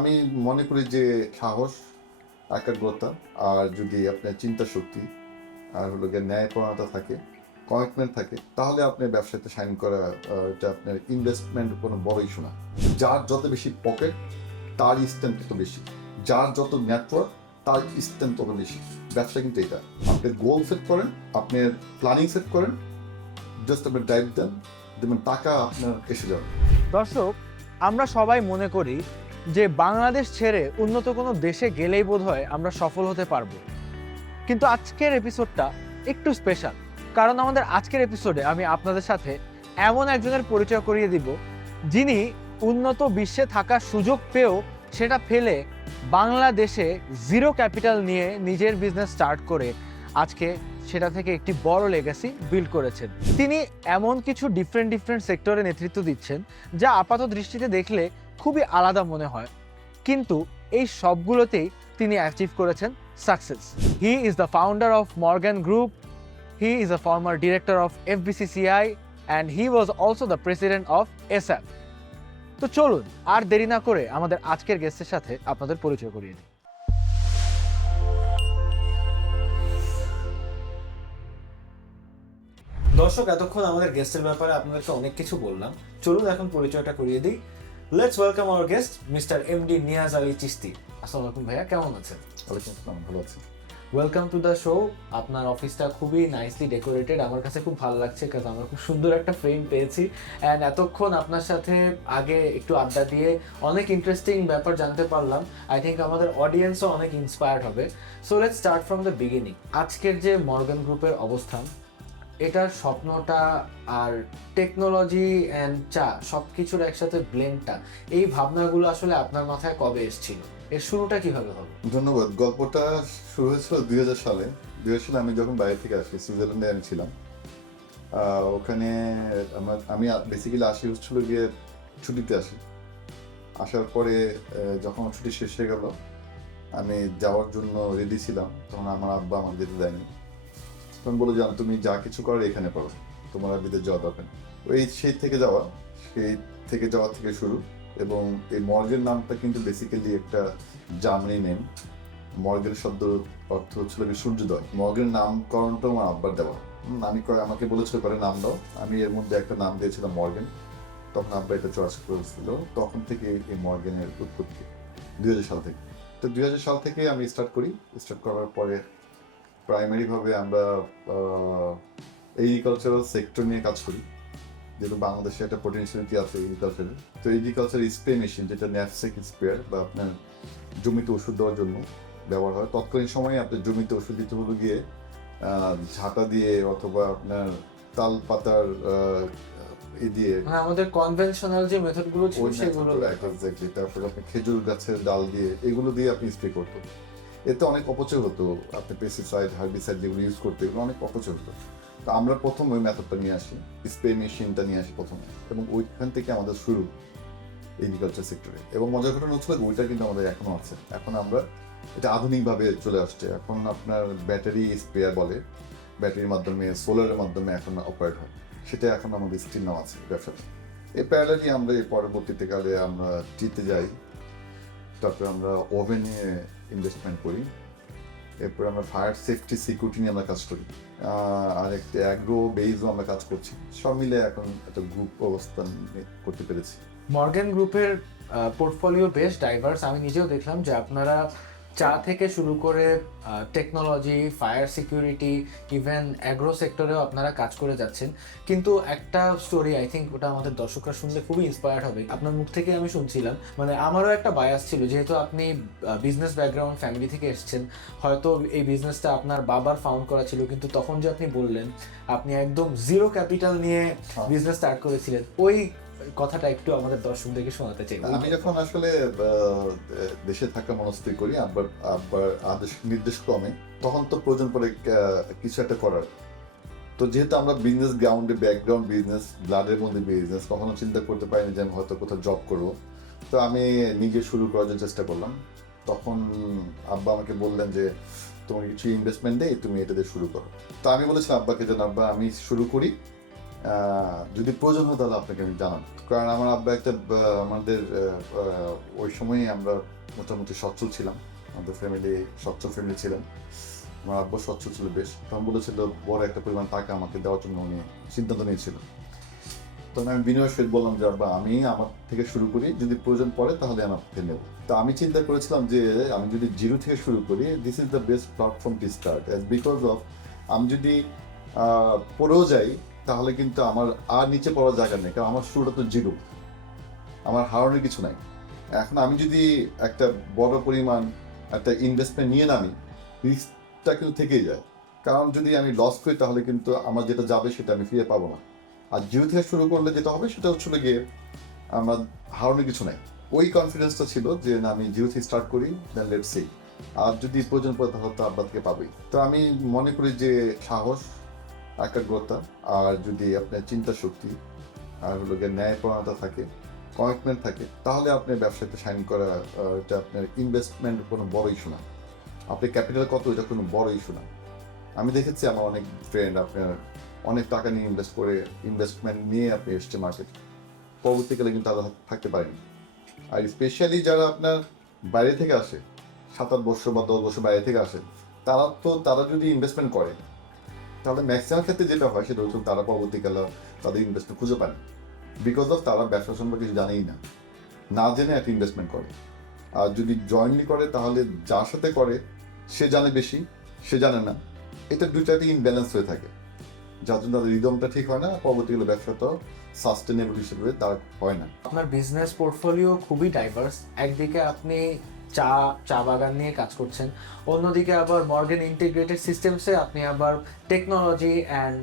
আমি মনে করি যে সাহস, একাগ্রতা আর যদি আপনার চিন্তা শক্তি আর হলো গিয়ে ন্যায়পরায়ণতা থাকে, কমিটমেন্ট থাকে, তাহলে আপনার ব্যবসাতে সাইন করা এটা আপনার ইনভেস্টমেন্ট কোনো বড় ইস্যু না। যার যত বেশি পকেট তার স্ট্রেংথ তত বেশি, যার যত নেটওয়ার্ক তার স্ট্রেংথ তত বেশি। ব্যবসা কিন্তু এটা, আপনি গোল সেট করেন, আপনার প্ল্যানিং সেট করেন, জাস্ট আপনি ড্রাইভ দেন, দেখবেন টাকা আপনার এসে যাবে। দর্শক, আমরা সবাই মনে করি যে বাংলাদেশ ছেড়ে উন্নত কোনো দেশে গেলেই বোধহয় আমরা সফল হতে পারবো। কিন্তু আজকের এপিসোডটা একটু স্পেশাল, কারণ আমাদের আজকের এপিসোডে আমি আপনাদের সাথে এমন একজনের পরিচয় করিয়ে দিব যিনি উন্নত বিশ্বে থাকার সুযোগ পেয়েও সেটা ফেলে বাংলাদেশে জিরো ক্যাপিটাল নিয়ে নিজের বিজনেস স্টার্ট করে আজকে সেটা থেকে একটি বড় লেগাসি বিল্ড করেছেন। তিনি এমন কিছু ডিফারেন্ট সেক্টরে নেতৃত্ব দিচ্ছেন যা আপাত দৃষ্টিতে দেখলে খুবই আলাদা মনে হয়, কিন্তু এই সবগুলোতেই তিনি অ্যাচিভ করেছেন success. He is the founder of Morgan group, he is a former director of FBCCI and he was also the president of SF। তো চলুন আর দেরি না করে আমাদের আজকের গেস্টের সাথে আপনাদের পরিচয় করিয়ে দিই। দর্শক, এতক্ষণ আমাদের গেস্টের ব্যাপারে আপনাদেরকে অনেক কিছু বললাম, চলুন এখন পরিচয়টা করিয়ে দিই। Let's welcome hour guest mister MD Niaz Ali Chishti. আসসালামু আলাইকুম ভাইয়া, কেমন আছেন? ওয়ালাইকুম আসসালাম, ভালো আছি। Welcome to the show. আপনার অফিসটা খুবই নাইসলি ডেকোরেটেড, আমার কাছে খুব ভালো লাগছে কারণ আমরা খুব সুন্দর একটা ফ্রেম পেয়েছি। অ্যান্ড এতক্ষণ আপনার সাথে আগে একটু আড্ডা দিয়ে অনেক ইন্টারেস্টিং ব্যাপার জানতে পারলাম। আই থিঙ্ক আমাদের অডিয়েন্সও অনেক ইন্সপায়ার্ড হবে। So let's start from the beginning. আজকের যে মর্গ্যান গ্রুপের অবস্থান, এটার স্বপ্নটা আর টেকনোলজি অ্যান্ড চা সব কিছুর একসাথে ব্লেন্ডটা, এই ভাবনাগুলো আসলে আপনার মাথায় কবে এসেছিল? এর শুরুটা কিভাবে হলো? ধন্যবাদ। গল্পটা শুরু হয়েছিল 2000 সালে। 2000 সালে আমি যখন বাইরে থেকে আসি, সুইজারল্যান্ডে আমি ছিলাম। ওখানে আমি বেসিক্যালি আসি হচ্ছিল গিয়ে ছুটিতে আসি। আসার পরে যখন ছুটি শেষ হয়ে গেল, আমি যাওয়ার জন্য রেডি ছিলাম, তখন আমার আব্বা আমাকে যেতে দেয়নি। তখন বলে যান, তুমি যা কিছু করো এখানে করো, তোমার আর বিদেশ যাওয়া দরকার নেই। সেই থেকে যাওয়া থেকে শুরু। এবং এই মর্গের নামটা কিন্তু বেসিক্যালি একটা জার্মানি নেম। মর্গের শব্দ অর্থ হচ্ছিল সূর্যোদয়। মর্গের নামকরণটা আমার আব্বার দেওয়া। আমাকে বলেছিল পরে নাম দাও, আমি এর মধ্যে একটা নাম দিয়েছিলাম মর্গেন। তখন আব্বা এটা চয়েস করেছিল। তখন থেকে এই মর্গেনের উৎপত্তি 2000 সাল থেকে। তো 2000 সাল থেকে আমি স্টার্ট করার পরে প্রাইমারিভাবে আমরা এগ্রিকালচারাল সেক্টর নিয়ে কাজ করি, যেহেতু বাংলাদেশে একটা পোটেনশিয়ালিটি আছে এগ্রিকালচারে। তো এগ্রিকালচার স্প্রে মেশিন, যেটা ন্যাপসেক স্প্রেয়ার বা আপনার জমিতে ওষুধ দেওয়ার জন্য ব্যবহার হয়। তৎকালীন সময়ে আপনার জমিতে ওষুধ দিতে হলো গিয়ে ঝাঁটা দিয়ে অথবা আপনার তাল পাতার দিয়ে, মানে আমাদের কনভেনশনাল যে মেথডগুলো ছিল সেগুলো। এক্স্যাক্টলি। তারপর আপনি খেজুর গাছের ডাল দিয়ে, এগুলো দিয়ে আপনি স্প্রে করতো। এতে অনেক অপচয় হতো। আপনি পেস্টিসাইড, হার্বিসাইড যেগুলো ইউজ করতে, এগুলো অনেক অপচয় হতো। তো আমরা প্রথম ওই মেথডটা নিয়ে আসি, স্প্রে মেশিনটা নিয়ে আসি প্রথমে, এবং ওইখান থেকে আমাদের শুরু এগ্রিকালচার সেক্টরে। এবং মজার ঘটনা হচ্ছিল ওইটা কিন্তু আমাদের এখনো আছে। এখন আমরা এটা আধুনিকভাবে চলে আসছে। এখন আপনার ব্যাটারি স্প্রেয়ার বলে, ব্যাটারির মাধ্যমে, সোলারের মাধ্যমে এখন অপারেট হয়। সেটা এখন আমাদের স্টিল নাম আছে ব্যবসাতে। এই প্যারালালি আমরা এই পরবর্তীতে কালে আমরা টিতে যাই, তারপরে আমরা ওভেনে ইনভেস্টমেন্ট করি, এরপর আমরা ফায়ার সেফটি সিকিউরিটি নিয়ে আমরা কাজ করি, আর একটা অ্যাগ্রো বেসও আমরা কাজ করছি। সব মিলে এখন একটা গ্রুপ অবস্থান করতে পেরেছি। মর্গ্যান গ্রুপের পোর্টফোলিও বেশ ডাইভার্স। আমি নিজেও দেখলাম যে আপনারা চা থেকে শুরু করে technology, fire security, even agro সেক্টরেও আপনারা কাজ করে যাচ্ছেন। কিন্তু একটা স্টোরি, আই থিঙ্ক ওটা আমাদের দর্শকরা শুনলে খুবই ইন্সপায়ার্ড হবে। আপনার মুখ থেকে আমি শুনছিলাম, মানে আমারও একটা বায়াস ছিল, যেহেতু আপনি বিজনেস ব্যাকগ্রাউন্ড ফ্যামিলি থেকে এসেছেন, হয়তো এই বিজনেসটা আপনার বাবার ফাউন্ড করা ছিল, কিন্তু তখন যে আপনি বললেন আপনি একদম জিরো ক্যাপিটাল নিয়ে বিজনেস স্টার্ট করেছিলেন, ওই কথাটা একটু আমাদের দর্শকদেরকে শোনাতে চাই। আমি যখন আসলে দেশে থাকা মনস্থির করি, আব্বার আদেশ নির্দেশ ক্রমে, তখন তো প্রয়োজন পড়ে কিছু একটা করার। তো যেহেতু আমরা বিজনেস ব্যাকগ্রাউন্ড বিজনেস, ব্লাডের মধ্যে বিজনেস, কখনো চিন্তা করতে পারিনি যে আমি হয়তো কোথাও জব করবো। তো আমি নিজে শুরু করার চেষ্টা করলাম। তখন আব্বা আমাকে বললেন যে তোমার কিছু ইনভেস্টমেন্ট দেই, তুমি এটা দিয়ে শুরু করো। তো আমি বলেছিলাম আব্বাকে যে আব্বা, আমি শুরু করি, যদি প্রয়োজন হয় তাহলে আপনাকে আমি জানাবো। কারণ আমার আব্বা একটা আমাদের ওই সময়ই আমরা মোটামুটি সচ্ছল ছিলাম, আমাদের ফ্যামিলি সচ্ছল ফ্যামিলি ছিলেন। আমার আব্বা সচ্ছল ছিল বেশ, তখন বলেছিল বড় একটা পরিমাণ টাকা আমাকে দেওয়ার জন্য উনি সিদ্ধান্ত নিয়েছিল। তখন আমি বিনয়ের সহিত বললাম যে আব্বা, আমি আমার থেকে শুরু করি, যদি প্রয়োজন পড়ে তাহলে আমি আপনাকে নেব। তো আমি চিন্তা করেছিলাম যে আমি যদি জিরো থেকে শুরু করি, this is the best platform to start, because of আমি যদি পড়েও যাই তাহলে কিন্তু আমার আর নিচে পড়ার জায়গা নেই, কারণ আমার শুরুটা তো জিরো, আমার হারানোর কিছু নাই। এখন আমি যদি একটা বড় পরিমাণ একটা ইনভেস্টমেন্ট নিয়ে নামি, রিস্কটা কিন্তু থেকেই যায়, কারণ যদি আমি লস করি তাহলে কিন্তু আমার যেটা যাবে সেটা আমি ফিরে পাবো না। আর জিরো থেকে শুরু করলে যেটা হবে সেটা হচ্ছিল গিয়ে আমার হারানোর কিছু নাই। ওই কনফিডেন্সটা ছিল যে না, আমি জিরো থেকে স্টার্ট করি, দেন লেটস সি, আর যদি প্রয়োজন পড়ে তাহলে তো আব্বা থেকে পাবেই। তো আমি মনে করি যে সাহস, একাগ্রতা, আর যদি আপনার চিন্তা শক্তি আর হলো গিয়ে ন্যায়পরায়ণতা থাকে, কমিটমেন্ট থাকে, তাহলে আপনার ব্যবসাতে সাইন করা এটা আপনার ইনভেস্টমেন্ট কোনো বড় ইস্যু না। আপনি ক্যাপিটাল কত, এটা কোনো বড় ইস্যু না। আমি দেখেছি আমার অনেক ফ্রেন্ড আপনার অনেক টাকা নিয়ে ইনভেস্টমেন্ট নিয়ে আপনি এসছে মার্কেট, পরবর্তীকালে কিন্তু তারা থাকতে পারেনি। আর স্পেশালি যারা আপনার বাইরে থেকে আসে, 7-8 বছর বা 10 বছর বাইরে থেকে আসে, তারা যদি ইনভেস্টমেন্ট করে তাহলে ম্যাক্সিমাম ক্ষেত্রে যেটা হয় সেটা হচ্ছে তারা পরবর্তীকালে তাদের ইনভেস্টমেন্ট খুঁজে পায়, বিকজ অফ তারা ব্যবসা সম্পর্কে কিছু জানেই না, না জেনে একটা ইনভেস্টমেন্ট করে। আর যদি জয়েন্টলি করে তাহলে যার সাথে করে সে জানে বেশি, সে জানে না, এটা দুইটাতে ইনব্যালেন্স হয়ে থাকে, যার জন্য তাদের রিদমটা ঠিক হয় না, পরবর্তীকালে ব্যবসাটাও সাস্টেনেবল হিসেবে তার হয় না। আপনার বিজনেস পোর্টফোলিও খুবই ডাইভার্স। একদিকে আপনি চা বাগান নিয়ে কাজ করছেন, অন্যদিকে আবার মর্গান ইন্টিগ্রেটেড সিস্টেমসে আপনি আবার টেকনোলজি অ্যান্ড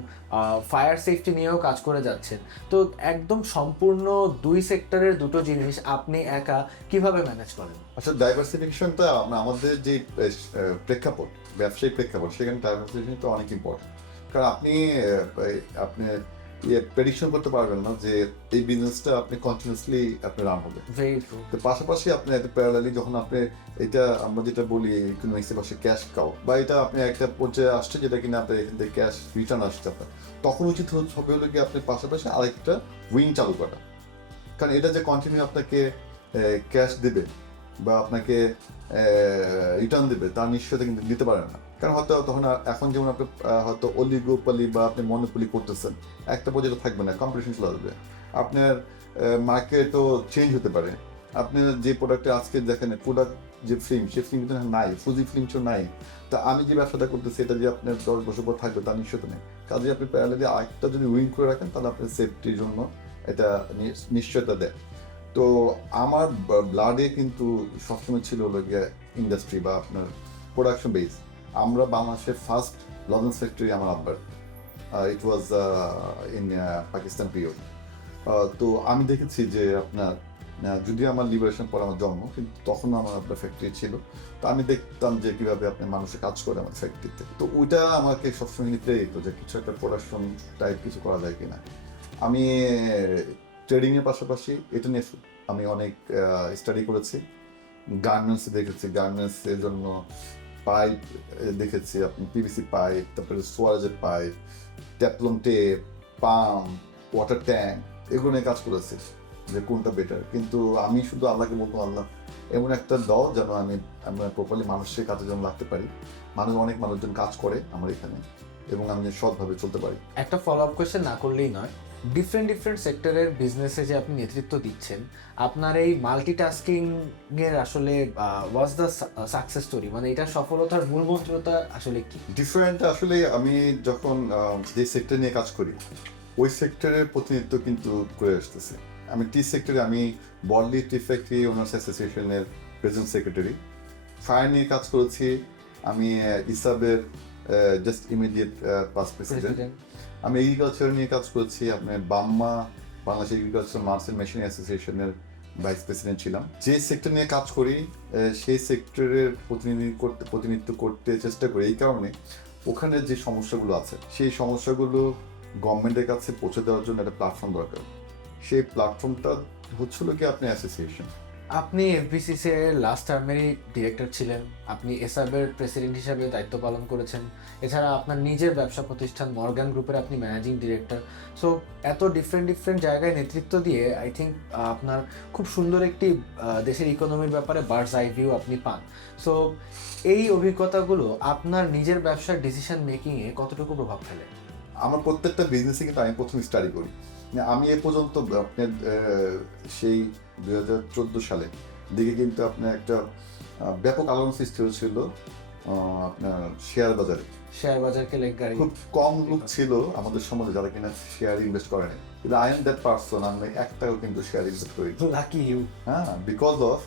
ফায়ার সেফটি নিয়েও কাজ করে যাচ্ছেন। তো একদম সম্পূর্ণ দুই সেক্টরের দুটো জিনিস আপনি একা কিভাবে ম্যানেজ করেন? আসলে ডাইভার্সিফিকেশনটা আমাদের যে প্রেক্ষাপট, ব্যবসায়িক প্রেক্ষাপট, সেখানে ডাইভার্সিফিকেশন তো অনেক ইম্পর্টেন্ট। কারণ আপনি প্রেডিকশন করতে পারবেন না যে এই বিজনেসটা আপনি কন্টিনিউসলি আপনি রান হবে। Very true. তো পাশাপাশি আপনি একটা প্যারালালি যখন আপনি এটা আমরা যেটা বলি ইকোনমিক্সে পাশে ক্যাশ কাউ, বা এটা আপনি একটা পর্যায়ে আসছে যেটা কিনা আপনার এখান থেকে ক্যাশ রিটার্ন আসছে আপনার, তখন উচিত হবে হলো কি আপনি পাশাপাশি আরেকটা উইং চালু করা। কারণ এটা যে কন্টিনিউ আপনাকে ক্যাশ দেবে বা আপনাকে রিটার্ন দেবে তার নিশ্চয়তা কিন্তু দিতে পারে না। কারণ হয়তো তখন এখন যেমন আপনি হয়তো অলিগোপলি বা আপনি মনোপলি করতেছেন, একটা পর্যায়ে থাকবে না, কম্পিটিশন চলে আসবে, আপনার মার্কেটও চেঞ্জ হতে পারে। আপনি যে প্রোডাক্টে আজকে দেখেন প্রোডাক্ট যে ফিল্ম, সে ফিল্ম কিন্তু নাই, ফুজি ফিল্ম তো নাই। তা আমি যে ব্যবসাটা করতেছি এটা যে আপনার 10 বছর পর থাকবে তার নিশ্চয়তা নেই। কাজে আপনি প্যারালালি আরেকটা যদি উইং করে রাখেন তাহলে আপনার সেফটির জন্য এটা নিশ্চয়তা দেয়। তো আমার ব্লাডে কিন্তু সবসময় ছিল হলো গিয়ে ইন্ডাস্ট্রি বা আপনার প্রোডাকশন বেস। আমরা বাংলাদেশের ফার্স্ট লজেন্স ফ্যাক্টরি আমার আব্বার, ইট ওয়াজ ইন পাকিস্তান পিরিয়ড। তো আমি দেখেছি যে আপনার যদিও আমার লিবারেশন পর আমার জন্ম, কিন্তু তখনও আমার আপনার ফ্যাক্টরি ছিল। তো আমি দেখতাম যে কীভাবে আপনি মানুষের কাজ করে আমার ফ্যাক্টরিতে। তো ওইটা আমাকে সবসময় প্রেরিত যে কিছু একটা প্রোডাকশন টাইপ কিছু করা যায় কিনা। আমি ট্রেডিংয়ের পাশাপাশি এটা নিয়ে আমি অনেক স্টাডি করেছি, গার্মেন্টস দেখেছি, গার্মেন্টসের জন্য পাইপ দেখেছি, আপনি পিভিসি পাইপ, তারপরে সোয়ারেজের pipe, teflon tape, pump, water tank, এগুলো নিয়ে কাজ করেছি যে কোনটা বেটার। কিন্তু আমি শুধু আল্লাহকে বলবো, আল্লাহ এমন একটা দাও যেন আমি প্রপারলি মানুষের কাজে যেন লাগতে পারি, অনেক মানুষজন কাজ করে আমার এখানে, এবং আমি সৎভাবে চলতে পারি। একটা ফলো আপ কোয়েশ্চেন না করলেই নয়, ডিফারেন্ট সেক্টরের বিজনেসে যে আপনি নেতৃত্ব দিচ্ছেন, আপনার এই মাল্টিটাস্কিং এর আসলে ওয়াজ দ্য সাকসেস স্টোরি, মানে এটা সফলতার মূল মন্ত্রটা আসলে কি? ডিফারেন্ট আসলে আমি যখন যে সেক্টর নিয়ে কাজ করি ওই সেক্টরের প্রতিনিধিত্ব কিন্তু করে আসতেছি। আমি টি সেক্টরে আমি বর্লি টি ফ্যাক্টরি ওনার্স অ্যাসোসিয়েশনের প্রেজেন্ট সেক্রেটারি। ফায়ার নিয়ে কাজ করেছি আমি ইসাবের জাস্ট ইমিডিয়েট পাস্ট প্রেসিডেন্ট। আমি এগ্রিকালচার নিয়ে কাজ করেছি আপনার বাংলাদেশ এগ্রিকালচার মার্চেন্ট মেশিনারি অ্যাসোসিয়েশনের ভাইস প্রেসিডেন্ট ছিলাম। যে সেক্টর নিয়ে কাজ করি সেই সেক্টরের প্রতিনিধিত্ব করতে চেষ্টা করি এই কারণে ওখানে যে সমস্যাগুলো আছে সেই সমস্যাগুলো গভর্নমেন্টের কাছে পৌঁছে দেওয়ার জন্য একটা প্ল্যাটফর্ম দরকার। সেই প্ল্যাটফর্মটা হচ্ছিল কি আপনি অ্যাসোসিয়েশন। আপনি এফবিসিসি এর লাস্ট টার্মেরই ডিরেক্টর ছিলেন, আপনি এসআবের প্রেসিডেন্ট হিসাবে দায়িত্ব পালন করেছেন, এছাড়া আপনার নিজের ব্যবসা প্রতিষ্ঠান মর্গান গ্রুপের আপনি ম্যানেজিং ডিরেক্টর। সো এত ডিফারেন্ট ডিফারেন্ট জায়গায় নেতৃত্ব দিয়ে আই থিঙ্ক আপনার খুব সুন্দর একটি দেশের ইকোনমির ব্যাপারে বার্ডস আই ভিউ আপনি পান। সো এই অভিজ্ঞতাগুলো আপনার নিজের ব্যবসার ডিসিশন মেকিংয়ে কতটুকু প্রভাব ফেলে? আমার প্রত্যেকটা বিজনেসে কিন্তু আমি প্রথম স্টাডি করি। আমি এ পর্যন্ত আপনার সেই 2014 সালে দিকে কিন্তু আপনার একটা ব্যাপক আলোড়ন সৃষ্টি হয়েছিল আপনার শেয়ার বাজারে। শেয়ার বাজার কেলেঙ্কারি, খুব কম লোক ছিল আমাদের সমাজে যারা কিনা শেয়ার ইনভেস্ট করে নাই, কিন্তু আই এম দ্যাট পারসন, আমি একটাও কিন্তু শেয়ার ইনভেস্ট করি। Lucky you. হ্যাঁ, বিকজ অফ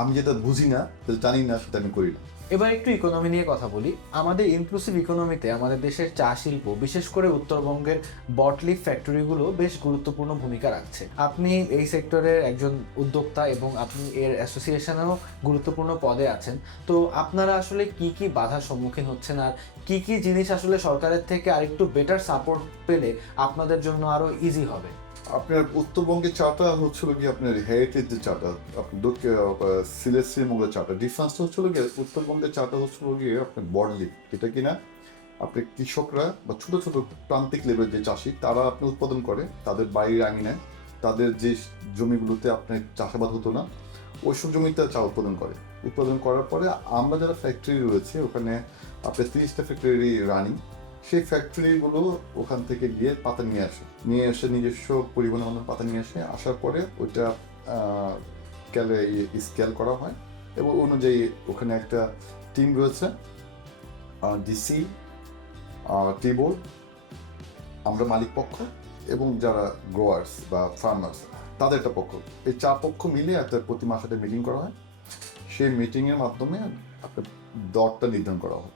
আমি যেটা বুঝি না, যেটা জানি না, সেটা আমি করি না। এবার একটু ইকোনমি নিয়ে কথা বলি। আমাদের ইনক্লুসিভ ইকোনমিতে আমাদের দেশের চা শিল্প, বিশেষ করে উত্তরবঙ্গের বটলিফ ফ্যাক্টরিগুলো বেশ গুরুত্বপূর্ণ ভূমিকা রাখছে। আপনি এই সেক্টরের একজন উদ্যোক্তা এবং আপনি এর অ্যাসোসিয়েশনেও গুরুত্বপূর্ণ পদে আছেন। তো আপনারা আসলে কি কি বাধার সম্মুখীন হচ্ছেন, আর কি কি জিনিস আসলে সরকারের থেকে আরেকটু বেটার সাপোর্ট পেলে আপনাদের জন্য আরো ইজি হবে? আপনার উত্তরবঙ্গের চাটা হচ্ছিল কি আপনার হেরিটেজ যে চাটা, আপনার সিলেট শ্রীমঙ্গলের চাটা, ডিফারেন্সটা হচ্ছিল গিয়ে উত্তরবঙ্গের চাটা হচ্ছিল গিয়ে আপনার বড়লিপ, এটা কিনা আপনি কৃষকরা বা ছোট ছোট প্রান্তিক লেভেলের যে চাষি তারা আপনি উৎপাদন করে তাদের বাড়ির আঙিনায়, তাদের যে জমিগুলোতে আপনার চাষাবাদ হতো না ওইসব জমিতে চা উৎপাদন করে। উৎপাদন করার পরে আমরা যারা ফ্যাক্টরি রয়েছে ওখানে আপনার 30টা ফ্যাক্টরি রানিং, সেই ফ্যাক্টরিগুলো ওখান থেকে গিয়ে পাতা নিয়ে এসে নিজস্ব পরিবহনের মাধ্যমে পাতা নিয়ে আসে, আসার পরে ওইটা স্কেল করা হয় এবং অনুযায়ী ওখানে একটা টিম রয়েছে, ডিসি, টি বোর্ড, আমরা মালিক পক্ষ এবং যারা গ্রোয়ার্স বা ফার্মার্স তাদের একটা পক্ষ, এই চার পক্ষ মিলে একটা প্রতি মাসে একটা মিটিং করা হয়। সেই মিটিংয়ের মাধ্যমে আপনার দরটা নির্ধারণ করা হয়।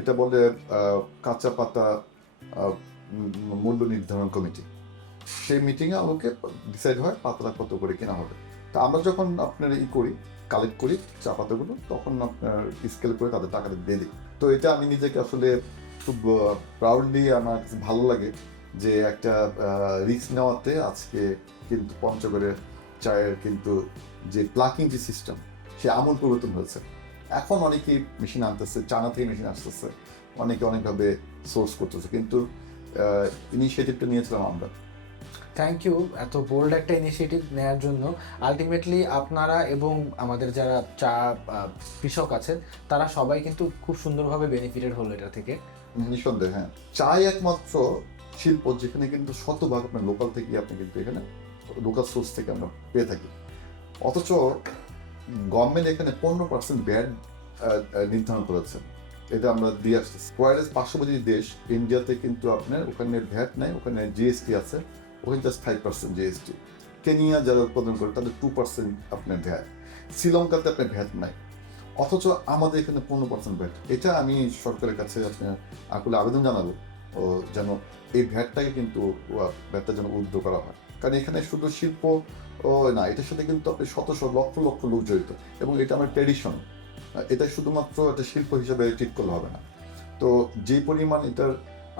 এটা বলে কাঁচা পাতা মূল্য নির্ধারণ কমিটি। সেই মিটিংয়ে আমাকে ডিসাইড হয় পাতাটা কত করে কেনা হবে। তা আমরা যখন আপনার কালেক্ট করি চা পাতাগুলো, তখন আপনার স্কেল করে তাদের টাকাটা দিয়ে দিই। তো এটা আমি নিজেকে আসলে খুব প্রাউডলি, আমার ভালো লাগে যে একটা রিস্ক নেওয়াতে আজকে কিন্তু পঞ্চগড়ের চায়ের কিন্তু যে প্লাকিং যে সিস্টেম সে আমূল পরিবর্তন হয়েছে। এখন অনেকেই মেশিন আনতেছে, চায়না থেকে মেশিন আসতেছে, অনেকে অনেকভাবে সোর্স করতেছে, কিন্তু ইনিশিয়েটিভটা নিয়েছিলাম আমরা। থ্যাংক ইউ এত বোল্ড একটা ইনিশিয়েটিভ নেওয়ার জন্য। আলটিমেটলি আপনারা এবং আমাদের যারা চা কৃষক আছেন তারা সবাই কিন্তু খুব সুন্দরভাবে বেনিফিটেড হলো এটা থেকে। নিঃসন্দেহে হ্যাঁ, চাই একমাত্র শিল্প যেখানে কিন্তু শতভাগ আপনার লোকাল থেকে আপনি কিন্তু এখানে লোকাল সোর্স থেকে আমরা পেয়ে থাকি। অথচ গভর্নমেন্ট এখানে 15% ব্যাড নির্ধারণ করেছে, এটা আমরা দিয়ে আসতেছি। ওয়ারেস পার্শ্ববর্তী দেশ ইন্ডিয়াতে কিন্তু আপনার ওখানে ভ্যাট নাই, ওখানে জিএসটি আছে, ওখানে জাস্ট 5% জিএসটি। কেনিয়া যারা উৎপাদন করে তাদের 2% আপনার ভ্যাট, শ্রীলঙ্কাতে আপনার ভ্যাট নাই, অথচ আমাদের এখানে 15% ভ্যাট। এটা আমি সরকারের কাছে আপনার আকুলে আবেদন জানাবো ও যেন এই ভ্যাটটাকে কিন্তু ভ্যাটটা যেন উদ্ধ করা হয়, কারণ এখানে শুধু শিল্প ও না, এটার সাথে কিন্তু আপনি শত শত লক্ষ লক্ষ লোক জড়িত এবং এটা আমার ট্র্যাডিশন। এটা শুধুমাত্র একটা শিল্প হিসাবে ট্রিট করলে হবে না। তো যে পরিমাণ এটার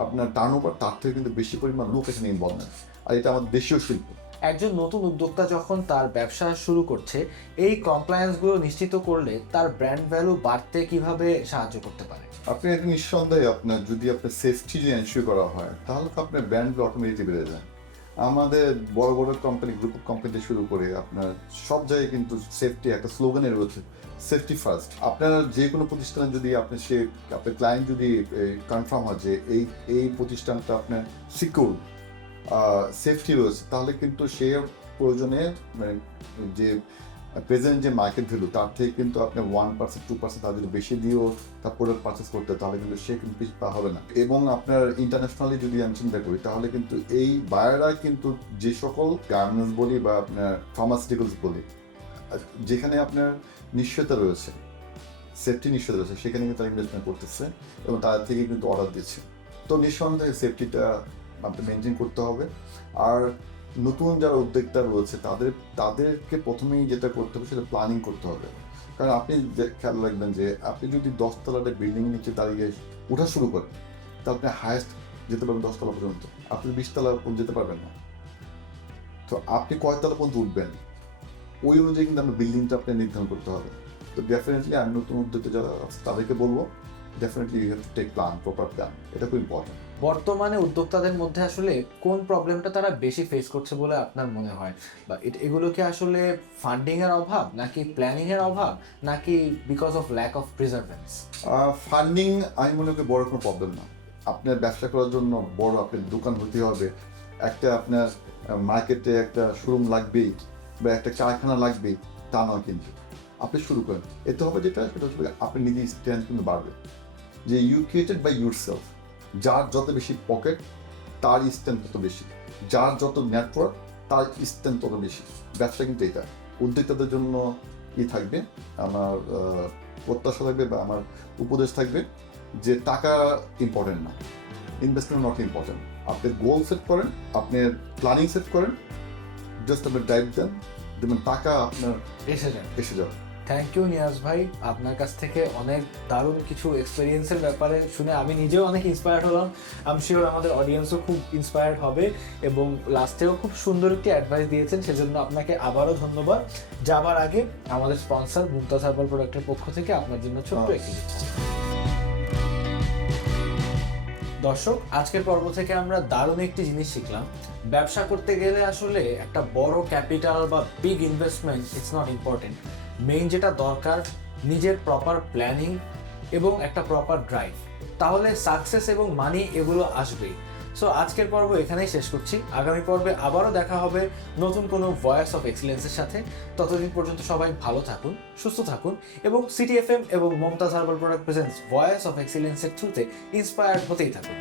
আপনার টার্নওভার তার থেকে কিন্তু বেশি পরিমাণ লোক এখানে ইনভলভ, আর এটা আমার দেশীয় শিল্প। একজন নতুন উদ্যোক্তা যখন তার ব্যবসা শুরু করছে, এই কমপ্লায়েন্সগুলো নিশ্চিত করলে তার ব্র্যান্ড ভ্যালু বাড়তে কিভাবে সাহায্য করতে পারে? আপনি একটা নিঃসন্দেহে আপনার যদি আপনার সেফটি যে এনশিওর করা হয় তাহলে তো আপনার ব্র্যান্ড অটোমেটিকলি বেড়ে যায়। আমাদের বড় বড় কোম্পানি, গ্রুপ অফ কোম্পানি শুরু করে আপনার সব জায়গায় কিন্তু সেফটি একটা স্লোগানে রয়েছে, সেফটি ফার্স্ট। আপনার যে কোনো প্রতিষ্ঠানে যদি আপনার ক্লায়েন্ট যদি কনফার্ম হয় যে এই প্রতিষ্ঠানটা আপনার সিকিউর, সেফটি রয়েছে, তাহলে কিন্তু সে প্রয়োজনে মানে যে প্রেজেন্ট যে মার্কেট ভ্যালু তার থেকে কিন্তু আপনি 1% 2% তার যদি বেশি দিয়েও তার প্রোডাক্ট পারচেস করতে, তাহলে কিন্তু সে কিন্তু পিছু পা হবে না। এবং আপনার ইন্টারন্যাশনালি যদি আমি চিন্তা করি তাহলে কিন্তু এই বায়াররা কিন্তু যে সকল গার্মেন্টস বলি বা আপনার ফার্মাসিউটিক্যালস বলি যেখানে আপনার নিশ্চয়তা রয়েছে, সেফটি নিশ্চয়তা রয়েছে, সেখানে কিন্তু তারা ইনভেস্টমেন্ট করতেছে এবং তাদের থেকে কিন্তু অর্ডার দিচ্ছে। তো নিঃসন্দেহে সেফটিটা আপনাকে মেনটেন করতে হবে। আর নতুন যারা উদ্যোক্তা রয়েছে তাদেরকে প্রথমেই যেটা করতে হবে সেটা প্ল্যানিং করতে হবে। কারণ আপনি খেয়াল রাখবেন যে আপনি যদি 10 তলার বিল্ডিং নিচে দাঁড়িয়ে ওঠা শুরু করেন তাহলে আপনি হায়েস্ট যেতে পারবেন 10 তলা পর্যন্ত, আপনি 20 তলা পর্যন্ত যেতে পারবেন না। তো আপনি কয় তলা পর্যন্ত উঠবেন ওই অনুযায়ী কিন্তু আপনার বিল্ডিংটা আপনি নির্ধারণ করতে হবে। তো ডেফিনেটলি আমি নতুন উদ্যোগে যারা আছে তাদেরকে বলবো definitely you have to take plan, proper plan, এটা খুব ইম্পর্টেন্ট। বর্তমানে উদ্যোক্তাদের মধ্যে আসলে কোন প্রবলেমটা তারা বেশি ফেস করছে বলে আপনার মনে হয়, বা এগুলো কি আসলে ফান্ডিং এর অভাব, নাকি প্ল্যানিং এর অভাব, নাকি because of lack of perseverance? Funding আমি মনে করি বড় কোনো প্রবলেম না। আপনার ব্যবসা করার জন্য বড় আপনার দোকান হতে হবে, একটা আপনার মার্কেটে একটা শোরুম লাগবেই বা একটা কারখানা লাগবেই, তা নয়। কিন্তু আপনি শুরু করেন, এতে হবে যেটা সেটা হচ্ছে আপনি নিজের স্ট্রেংথ কিন্তু বাড়বে। যে you created by your self, যার যত বেশি পকেট তার স্ট্রেংথ তত বেশি, যার যত নেটওয়ার্ক তার স্ট্রেংথ তত বেশি। ব্যবসা কিন্তু এটা উদ্যোক্তাদের জন্য থাকবে আমার প্রত্যাশা থাকবে বা আমার উপদেশ থাকবে যে টাকা ইম্পর্টেন্ট না, ইনভেস্টমেন্ট নট ইম্পর্টেন্ট। আপনি গোল সেট করেন, আপনার প্ল্যানিং সেট করেন, জাস্ট আপনি ড্রাইভ দেন, দেখবেন টাকা আপনার এসে যাবে। থ্যাংক ইউ নিয়াজ ভাই, আপনার কাছ থেকে অনেক দারুণ কিছু এক্সপিরিয়েন্সের ব্যাপারে শুনে আমি নিজেও অনেক ইন্সপায়ার্ড হলাম। আমি শিওর আমাদের অডিয়েন্সও খুব ইন্সপায়ার্ড হবে, এবং লাস্টেও খুব সুন্দর একটি অ্যাডভাইস দিয়েছেন, সেজন্য আপনাকে আবারও ধন্যবাদ। যাবার আগে আমাদের স্পন্সর মুমতাজ হার্বাল প্রোডাক্টের পক্ষ থেকে আপনার জন্য ছোট্ট একটি দর্শক, আজকের পর্ব থেকে আমরা দারুণ একটি জিনিস শিখলাম। ব্যবসা করতে গেলে আসলে একটা বড় ক্যাপিটাল বা big investment it's not important. Main যেটা দরকার নিজের প্রপার প্ল্যানিং এবং একটা প্রপার ড্রাইভ, তাহলে সাকসেস এবং মানি এগুলো আসবেই। সো আজকের পর্ব এখানেই শেষ করছি। আগামী পর্বে আবারও দেখা হবে নতুন কোনো ভয়েস অফ এক্সিলেন্সের সাথে। ততদিন পর্যন্ত সবাই ভালো থাকুন, সুস্থ থাকুন, এবং সিটি এফএম এবং Mumtaz herbal product presents voice of এক্সিলেন্সের থ্রুতে ইন্সপায়ার্ড হতেই থাকুন।